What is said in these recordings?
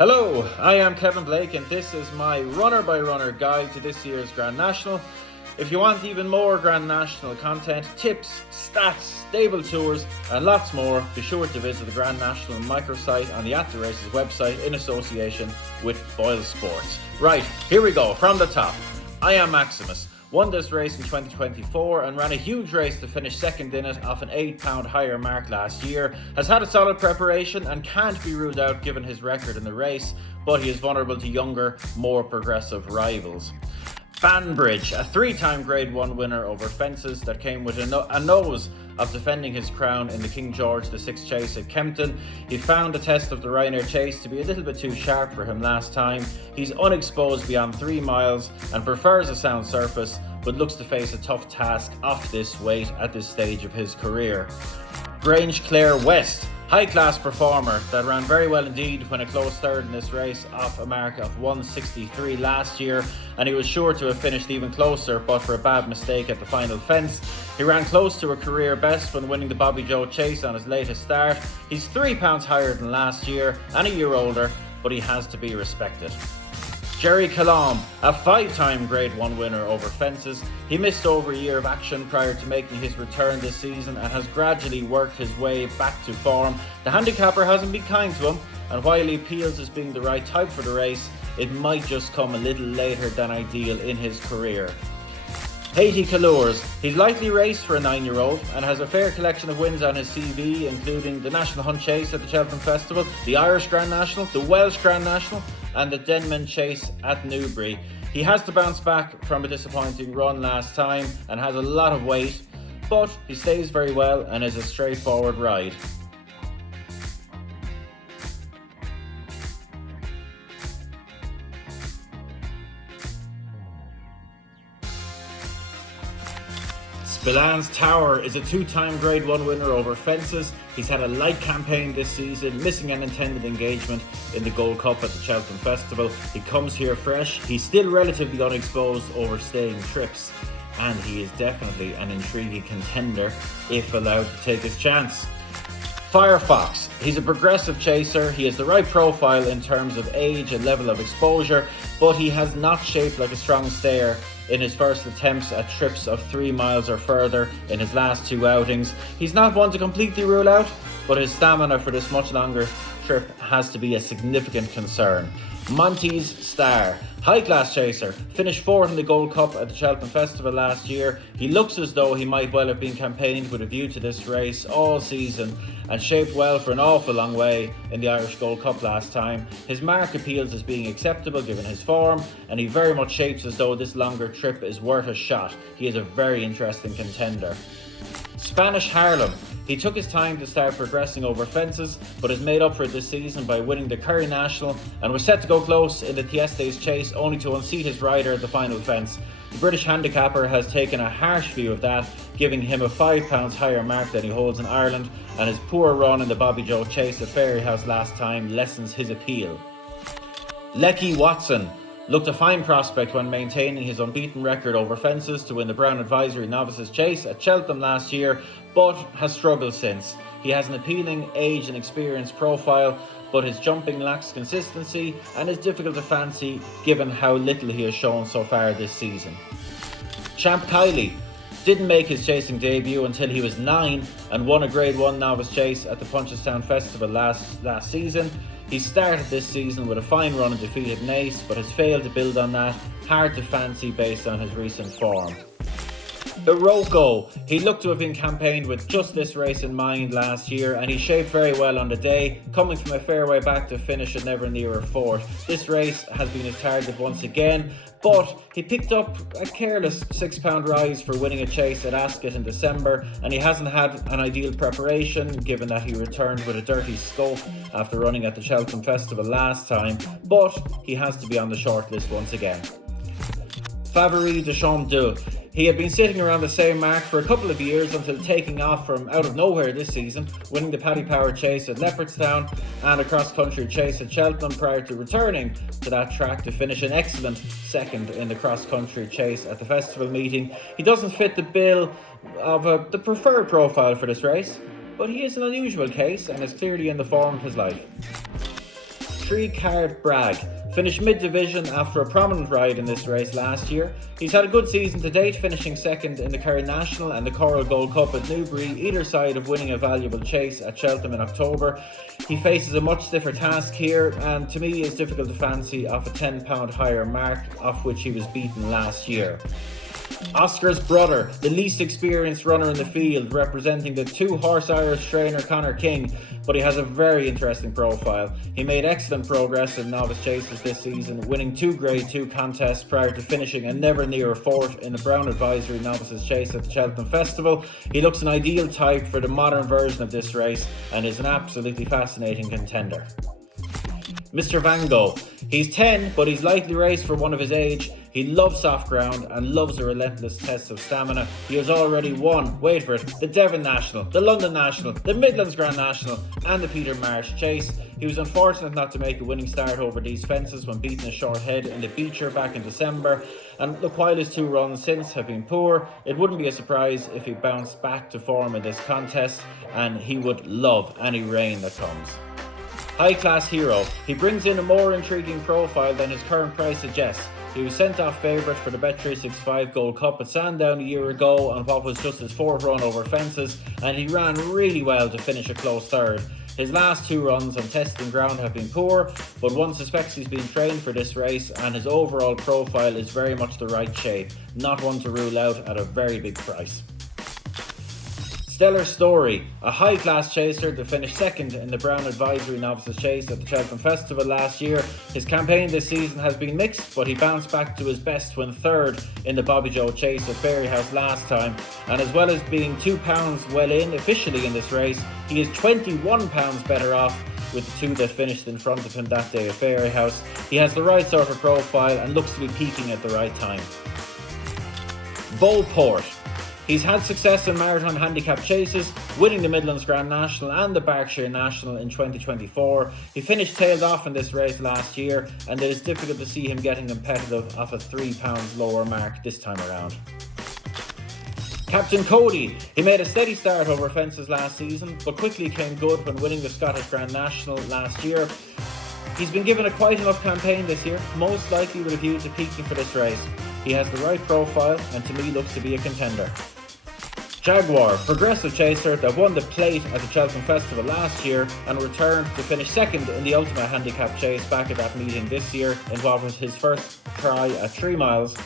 Hello, I am Kevin Blake and this is my runner-by-runner guide to this year's Grand National. If you want even more Grand National content, tips, stats, stable tours and lots more, be sure to visit the Grand National microsite on the At The Races website in association with Boyle Sports. Right, here we go, from the top. I am Maximus. Won this race in 2024 and ran a huge race to finish second in it off an £8 higher mark last year. Has had a solid preparation and can't be ruled out given his record in the race, but he is vulnerable to younger, more progressive rivals. Banbridge, a three-time Grade 1 winner over fences that came with a nose of defending his crown in the King George VI chase at Kempton. He found the test of the Ryanair chase to be a little bit too sharp for him last time. He's unexposed beyond 3 miles and prefers a sound surface, but looks to face a tough task off this weight at this stage of his career. Grange Clare West, high-class performer that ran very well indeed when a close third in this race off a mark of 163 last year, and he was sure to have finished even closer but for a bad mistake at the final fence. He ran close to a career best when winning the Bobby Joe Chase on his latest start. He's £3 higher than last year and a year older, but he has to be respected. Jerry Colomb, a 5-time Grade 1 winner over fences. He missed over a year of action prior to making his return this season and has gradually worked his way back to form. The handicapper hasn't been kind to him, and while he appeals as being the right type for the race, it might just come a little later than ideal in his career. Haiti Calours, he's lightly raced for a 9-year-old and has a fair collection of wins on his CV, including the National Hunt Chase at the Cheltenham Festival, the Irish Grand National, the Welsh Grand National and the Denman Chase at Newbury. He has to bounce back from a disappointing run last time and has a lot of weight, but he stays very well and is a straightforward ride. Spillane Tower is a 2-time Grade 1 winner over fences. He's had a light campaign this season, missing an intended engagement in the Gold Cup at the Cheltenham Festival. He comes here fresh. He's still relatively unexposed over staying trips, and he is definitely an intriguing contender if allowed to take his chance. Firefox, he's a progressive chaser. He has the right profile in terms of age and level of exposure, but he has not shaped like a strong stayer in his first attempts at trips of 3 miles or further in his last 2 outings. He's not one to completely rule out, but his stamina for this much longer trip has to be a significant concern. Monty's Star, high-class chaser, finished 4th in the Gold Cup at the Cheltenham Festival last year. He looks as though he might well have been campaigning with a view to this race all season and shaped well for an awful long way in the Irish Gold Cup last time. His mark appeals as being acceptable given his form, and he very much shapes as though this longer trip is worth a shot. He is a very interesting contender. Spanish Harlem, he took his time to start progressing over fences, but has made up for it this season by winning the Kerry National and was set to go close in the T&Cs Chase, only to unseat his rider at the final fence. The British handicapper has taken a harsh view of that, giving him a £5 higher mark than he holds in Ireland, and his poor run in the Bobby Joe Chase at Fairyhouse last time lessens his appeal. Lecky Watson looked a fine prospect when maintaining his unbeaten record over fences to win the Brown Advisory Novices Chase at Cheltenham last year, but has struggled since. He has an appealing age and experience profile, but his jumping lacks consistency and is difficult to fancy given how little he has shown so far this season. Champ Kiley didn't make his chasing debut until he was 9 and won a Grade 1 novice chase at the Punchestown Festival last season. He started this season with a fine run and defeated Nace, but has failed to build on that. Hard to fancy based on his recent form. Iroko, he looked to have been campaigned with just this race in mind last year, and he shaped very well on the day, coming from a fair way back to finish at never nearer 4th. This race has been his target once again, but he picked up a careless £6 rise for winning a chase at Ascot in December, and he hasn't had an ideal preparation given that he returned with a dirty scope after running at the Cheltenham Festival last time, but he has to be on the short list once again. Favori de Champ 2. He had been sitting around the same mark for a couple of years until taking off from out of nowhere this season, winning the Paddy Power Chase at Leopardstown and a cross-country chase at Cheltenham prior to returning to that track to finish an excellent second in the cross-country chase at the festival meeting. He doesn't fit the bill of the preferred profile for this race, but he is an unusual case and is clearly in the form of his life. 3-card Bragg finished mid-division after a prominent ride in this race last year. He's had a good season to date, finishing second in the Kerry National and the Coral Gold Cup at Newbury, either side of winning a valuable chase at Cheltenham in October. He faces a much stiffer task here, and to me is difficult to fancy off a £10 higher mark, off which he was beaten last year. Oscar's brother, the least experienced runner in the field, representing the 2-horse Irish trainer Conor King, but he has a very interesting profile. He made excellent progress in novice chases this season, winning 2 Grade 2 contests prior to finishing a never near fourth in the Brown Advisory Novices Chase at the Cheltenham Festival. He looks an ideal type for the modern version of this race and is an absolutely fascinating contender. Mr. Van Gogh. He's 10, but he's lightly raced for one of his age. He loves soft ground and loves a relentless test of stamina. He has already won, wait for it, the Devon National, the London National, the Midlands Grand National and the Peter Marsh Chase. He was unfortunate not to make a winning start over these fences when beaten a short head in the Beecher back in December. And look, while his 2 runs since have been poor, it wouldn't be a surprise if he bounced back to form in this contest, and he would love any rain that comes. High Class Hero. He brings in a more intriguing profile than his current price suggests. He was sent off favourite for the Bet365 Gold Cup at Sandown a year ago on what was just his 4th run over fences, and he ran really well to finish a close third. His last 2 runs on testing ground have been poor, but one suspects he's been trained for this race, and his overall profile is very much the right shape, not one to rule out at a very big price. Stellar Story, a high-class chaser that finished second in the Brown Advisory Novices Chase at the Cheltenham Festival last year. His campaign this season has been mixed, but he bounced back to his best when third in the Bobby Joe Chase at Fairyhouse last time. And as well as being £2 well in officially in this race, he is £21 better off with the 2 that finished in front of him that day at Fairyhouse. He has the right sort of profile and looks to be peaking at the right time. Beauport. He's had success in marathon handicap chases, winning the Midlands Grand National and the Berkshire National in 2024. He finished tailed off in this race last year, and it is difficult to see him getting competitive off a £3 lower mark this time around. Captain Cody. He made a steady start over fences last season, but quickly came good when winning the Scottish Grand National last year. He's been given a quite enough campaign this year, most likely with a view to peaking for this race. He has the right profile and to me looks to be a contender. Jaguar, progressive chaser that won the plate at the Cheltenham Festival last year and returned to finish second in the Ultimate Handicap Chase back at that meeting this year in what was his first try at 3 miles.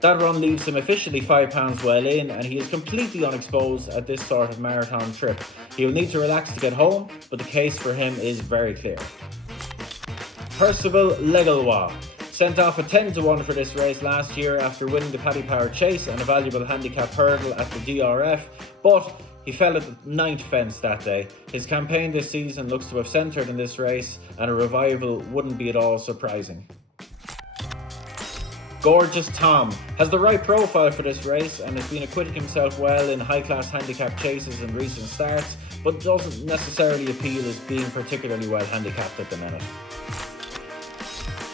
That run leaves him officially £5 well in, and he is completely unexposed at this sort of marathon trip. He will need to relax to get home, but the case for him is very clear. Percival Legalois. Sent off a 10-1 for this race last year after winning the Paddy Power Chase and a valuable handicap hurdle at the DRF, but he fell at the 9th fence that day. His campaign this season looks to have centred in this race, and a revival wouldn't be at all surprising. Gorgeous Tom has the right profile for this race and has been acquitting himself well in high-class handicap chases in recent starts, but doesn't necessarily appeal as being particularly well handicapped at the minute.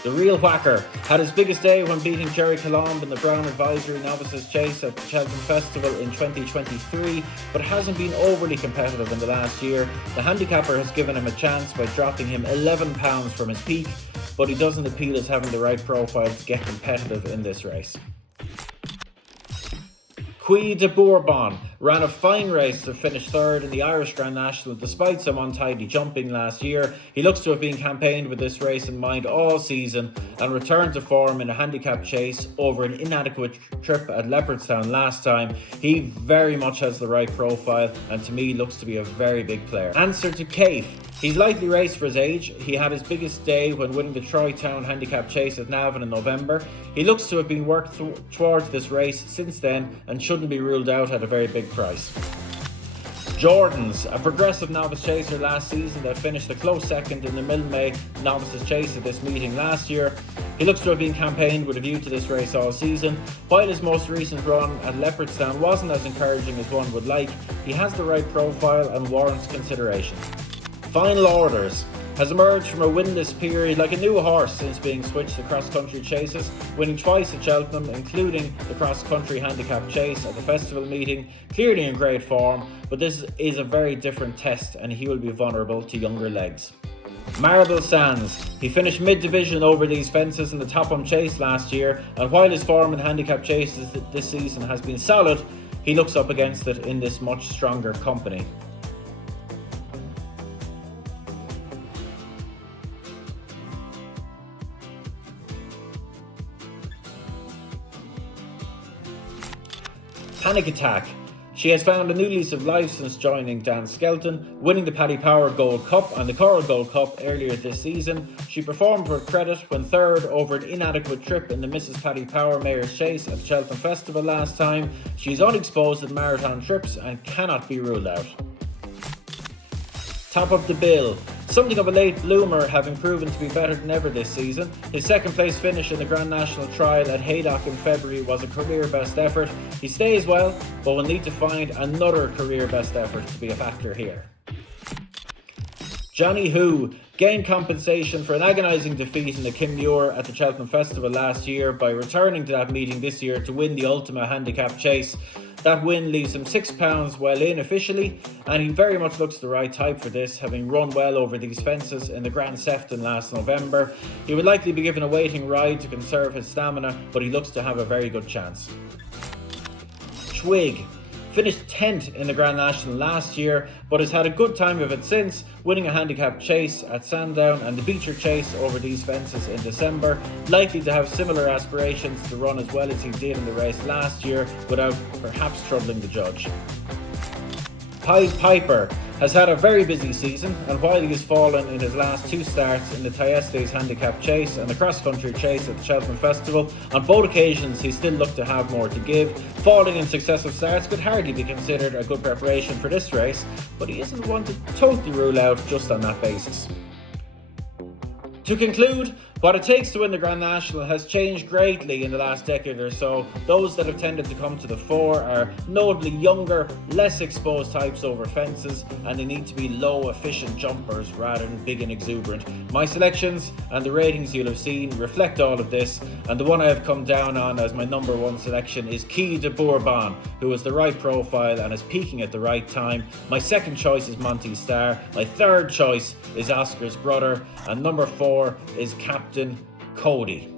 The Real Whacker had his biggest day when beating Jerry Colomb in the Brown Advisory Novices Chase at the Cheltenham Festival in 2023, but hasn't been overly competitive in the last year. The handicapper has given him a chance by dropping him £11 from his peak, but he doesn't appeal as having the right profile to get competitive in this race. Puy de Bourbon ran a fine race to finish third in the Irish Grand National despite some untidy jumping last year. He looks to have been campaigned with this race in mind all season and returned to form in a handicap chase over an inadequate trip at Leopardstown last time. He very much has the right profile and to me looks to be a very big player. Answer to Cafe. He's lightly raced for his age. He had his biggest day when winning the Troy Town Handicap Chase at Navan in November. He looks to have been worked towards this race since then and shouldn't be ruled out at a very big price. Jordan's, a progressive novice chaser last season that finished a close second in the Milne Novices Chase at this meeting last year. He looks to have been campaigned with a view to this race all season. While his most recent run at Leopardstown wasn't as encouraging as one would like, he has the right profile and warrants consideration. Final Orders has emerged from a winless period like a new horse since being switched to cross-country chases, winning twice at Cheltenham, including the cross-country handicap chase at the festival meeting. Clearly in great form, but this is a very different test and he will be vulnerable to younger legs. Marble Sands. He finished mid-division over these fences in the Topham Chase last year, and while his form in handicap chases this season has been solid, he looks up against it in this much stronger company. Panic Attack. She has found a new lease of life since joining Dan Skelton, winning the Paddy Power Gold Cup and the Coral Gold Cup earlier this season. She performed with credit when third over an inadequate trip in the Mrs. Paddy Power Mayor's Chase at the Cheltenham Festival last time. She's unexposed at marathon trips and cannot be ruled out. Top of the bill. Something of a late bloomer, having proven to be better than ever this season. His second place finish in the Grand National Trial at Haydock in February was a career best effort. He stays well, but will need to find another career best effort to be a factor here. Johnny Who gained compensation for an agonising defeat in the Kinmure at the Cheltenham Festival last year by returning to that meeting this year to win the Ultima Handicap Chase. That win leaves him £6 well in officially, and he very much looks the right type for this, having run well over these fences in the Grand Sefton last November. He would likely be given a waiting ride to conserve his stamina, but he looks to have a very good chance. Twig finished 10th in the Grand National last year, but has had a good time of it since, winning a handicap chase at Sandown and the Beecher Chase over these fences in December. Likely to have similar aspirations to run as well as he did in the race last year without perhaps troubling the judge. Pied Piper has had a very busy season, and while he has fallen in his last two starts in the T&Cs Handicap Chase and the Cross Country Chase at the Cheltenham Festival, on both occasions he still looked to have more to give. Falling in successive starts could hardly be considered a good preparation for this race, but he isn't one to totally rule out just on that basis. To conclude, what it takes to win the Grand National has changed greatly in the last decade or so. Those that have tended to come to the fore are notably younger, less exposed types over fences, and they need to be low, efficient jumpers rather than big and exuberant. My selections and the ratings you'll have seen reflect all of this, and the one I have come down on as my number one selection is Key de Bourbon, who has the right profile and is peaking at the right time. My second choice is Monty Star, my third choice is Oscar's Brother, and number 4 is Captain Cody.